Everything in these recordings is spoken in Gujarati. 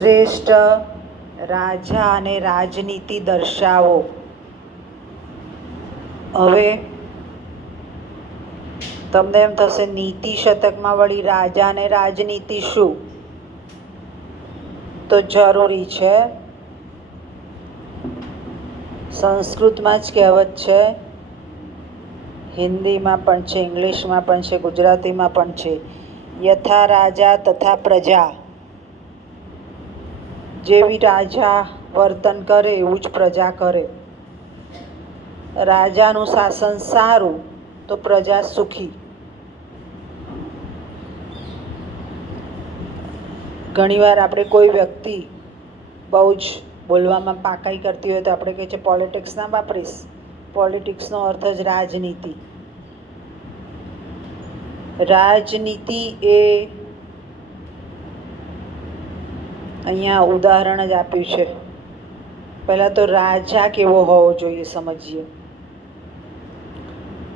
શ્રેષ્ઠ રાજા અને રાજનીતિ દર્શાવો. હવે તમને એમ થશે નીતિ શતકમાં વળી રાજા અને રાજનીતિ શું? તો જરૂરી છે. સંસ્કૃતમાં જ કહેવત છે, હિન્દીમાં પણ છે, ઇંગ્લિશમાં પણ છે, ગુજરાતીમાં પણ છે. યથા રાજા તથા પ્રજા. જેવી રાજા વર્તન કરે એવું જ પ્રજા કરે. રાજાનું શાસન સારું તો પ્રજા સુખી. ઘણીવાર આપણે કોઈ વ્યક્તિ બહુ જ બોલવામાં પાકાઈ કરતી હોય તો આપણે કહીએ છીએ પોલિટિક્સ ના વાપરીશ. પોલિટિક્સનો અર્થ જ રાજનીતિ. રાજનીતિ એ અહીંયા ઉદાહરણ જ આપ્યું છે. પહેલાં તો રાજા કેવો હોવો જોઈએ સમજીએ.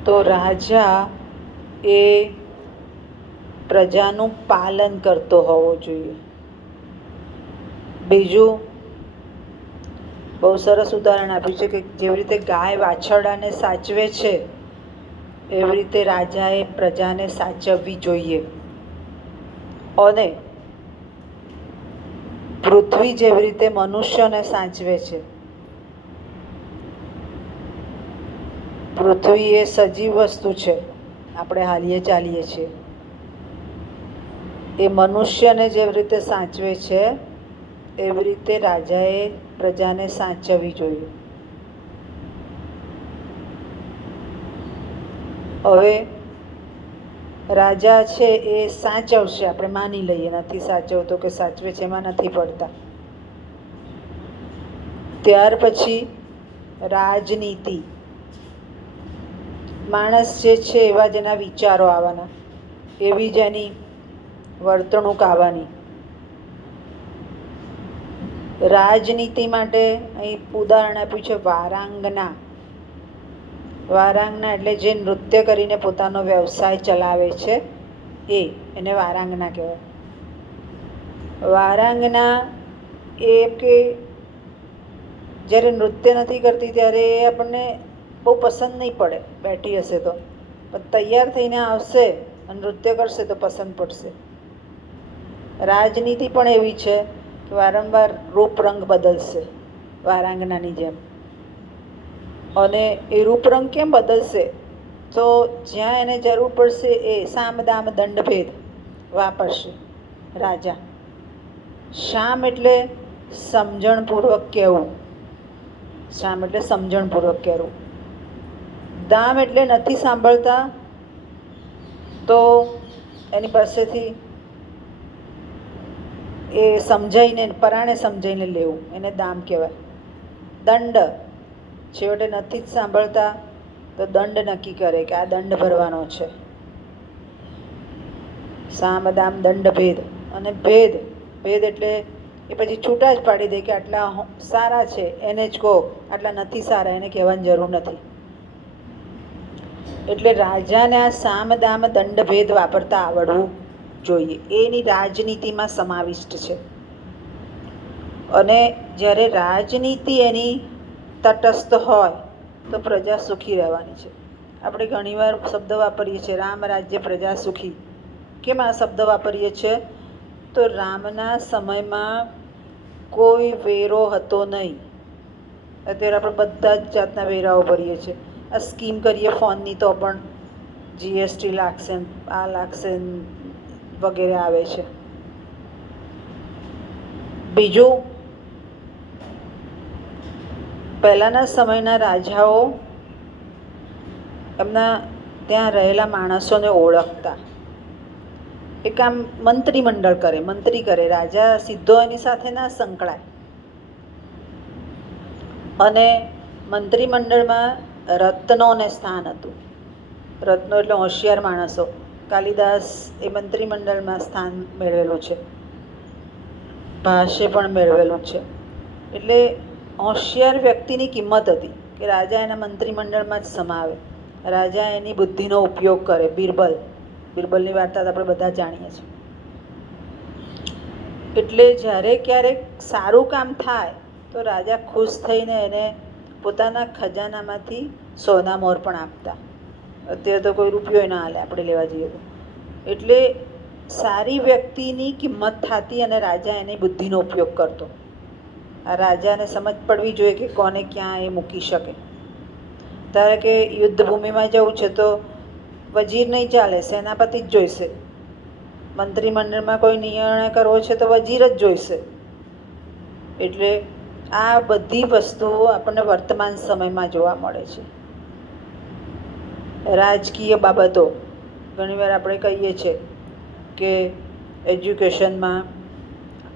તો રાજા એ પ્રજાનું પાલન કરતો હોવો જોઈએ. બીજું બહુ સરસ ઉદાહરણ આપ્યું છે કે જેવી રીતે ગાય વાછરડાને સાચવે છે એવી રીતે રાજાએ પ્રજાને સાચવવી જોઈએ. અને પૃથ્વી જેવી રીતે મનુષ્યને સાચવે છે. પૃથ્વી એ સજીવ વસ્તુ છે, આપણે હાલીએ ચાલીએ છીએ. એ મનુષ્યને જેવી રીતે સાચવે છે એવી રીતે રાજાએ પ્રજાને સાચવવી જોઈએ. હવે રાજા છે એ સાચવશે, આપણે માની લઈએ. નથી સાચવતો કે સાચવે છે એમાં નથી પડતા. ત્યાર પછી રાજનીતિ. માણસ જે છે એવા જ એના વિચારો આવવાના, એવી જ એની વર્તણૂક આવવાની. રાજનીતિ માટે અહીં ઉદાહરણ આપ્યું છે વારાંગના. વારાંગના એટલે જે નૃત્ય કરીને પોતાનો વ્યવસાય ચલાવે છે એને વારાંગના કહેવાય. વારાંગના એ કે જ્યારે નૃત્ય નથી કરતી ત્યારે એ આપણને બહુ પસંદ નહીં પડે, બેઠી હશે તો. પણ તૈયાર થઈને આવશે અને નૃત્ય કરશે તો પસંદ પડશે. રાજનીતિ પણ એવી છે કે વારંવાર રૂપરંગ બદલશે વારાંગનાની જેમ. અને એ રૂપરંગ કેમ બદલશે? તો જ્યાં એને જરૂર પડશે એ સામ દામ દંડ ભેદ વાપરશે રાજા. શામ એટલે સમજણપૂર્વક કહેવું. શામ એટલે સમજણપૂર્વક કહેવું. દામ એટલે નથી સાંભળતા તો એની પાસેથી એ સમજાઈને પરાણે સમજાઈને લેવું, એને દામ કહેવાય. દંડ છેવટે નથી જ સાંભળતા તો દંડ નક્કી કરે કે આ દંડ ભરવાનો છે. સામ દામ દંડ ભેદ. અને ભેદ એટલે એ પછી છૂટા જ પાડી દે કે આટલા સારા છે એને જ કહો, આટલા નથી સારા એને કહેવાની જરૂર નથી. એટલે રાજાને આ સામ દામ દંડ ભેદ વાપરતા આવડવું જોઈએ. એની રાજનીતિમાં સમાવિષ્ટ છે. અને જ્યારે રાજનીતિ એની તટસ્થ હોય તો પ્રજા સુખી રહેવાની છે. આપણે ઘણીવાર શબ્દ વાપરીએ છીએ રામ રાજ્ય પ્રજા સુખી. કેમ આ શબ્દ વાપરીએ છીએ? તો રામના સમયમાં કોઈ વેરો હતો નહીં. અત્યારે આપણે બધા જ જાતના વેરાઓ ભરીએ છીએ. આ સ્કીમ કરીએ ફોનની તો પણ જીએસટી લાગશે, આ લાગશે વગેરે આવે છે. બીજું, પહેલાંના સમયના રાજાઓ એમના ત્યાં રહેલા માણસોને ઓળખતા. એક આમ મંત્રીમંડળ કરે, મંત્રી કરે. રાજા સીધો એની સાથે ના સંકળાય. અને મંત્રીમંડળમાં રત્નોને સ્થાન હતું. રત્નો એટલે હોશિયાર માણસો. કાલિદાસ એ મંત્રીમંડળમાં સ્થાન મેળવેલું છે, ભાષ્ય પણ મેળવેલું છે. એટલે હોશિયાર વ્યક્તિની કિંમત હતી કે રાજા એના મંત્રીમંડળમાં જ સમાવે. રાજા એની બુદ્ધિનો ઉપયોગ કરે. બિરબલની વાર્તા આપણે બધા જાણીએ છીએ. એટલે જ્યારે ક્યારેક સારું કામ થાય તો રાજા ખુશ થઈને એને પોતાના ખજાનામાંથી સોના મોર પણ આપતા. અત્યારે તો કોઈ રૂપિયો ના હાલે આપણે લેવા જઈએ તો. એટલે સારી વ્યક્તિની કિંમત થતી અને રાજા એની બુદ્ધિનો ઉપયોગ કરતો. આ રાજાને સમજ પડવી જોઈએ કે કોને ક્યાં એ મૂકી શકે. ધારો કે યુદ્ધભૂમિમાં જવું છે તો વજીર નહીં ચાલે, સેનાપતિ જ જોઈશે. મંત્રીમંડળમાં કોઈ નિર્ણય કરવો છે તો વજીર જ જોઈશે. એટલે આ બધી વસ્તુઓ આપણને વર્તમાન સમયમાં જોવા મળે છે. રાજકીય બાબતો ઘણીવાર આપણે કહીએ છીએ કે એજ્યુકેશનમાં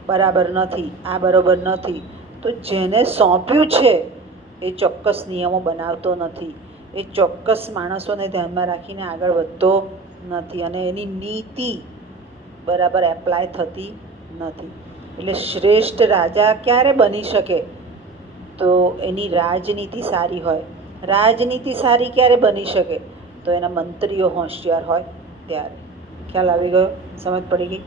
બરાબર નથી, આ બરાબર નથી, તો જેને સોંપ્યું છે એ ચોક્કસ નિયમો બનાવતો નથી, એ ચોક્કસ માણસોને ધ્યાનમાં રાખીને આગળ વધતો નથી અને એની નીતિ બરાબર એપ્લાય થતી નથી. એટલે શ્રેષ્ઠ રાજા ક્યારે બની શકે? તો એની રાજનીતિ સારી હોય. રાજનીતિ સારી ક્યારે બની શકે? તો એના મંત્રીઓ હોશિયાર હોય ત્યારે. ખ્યાલ આવી ગયો? સમજ પડી ગઈ?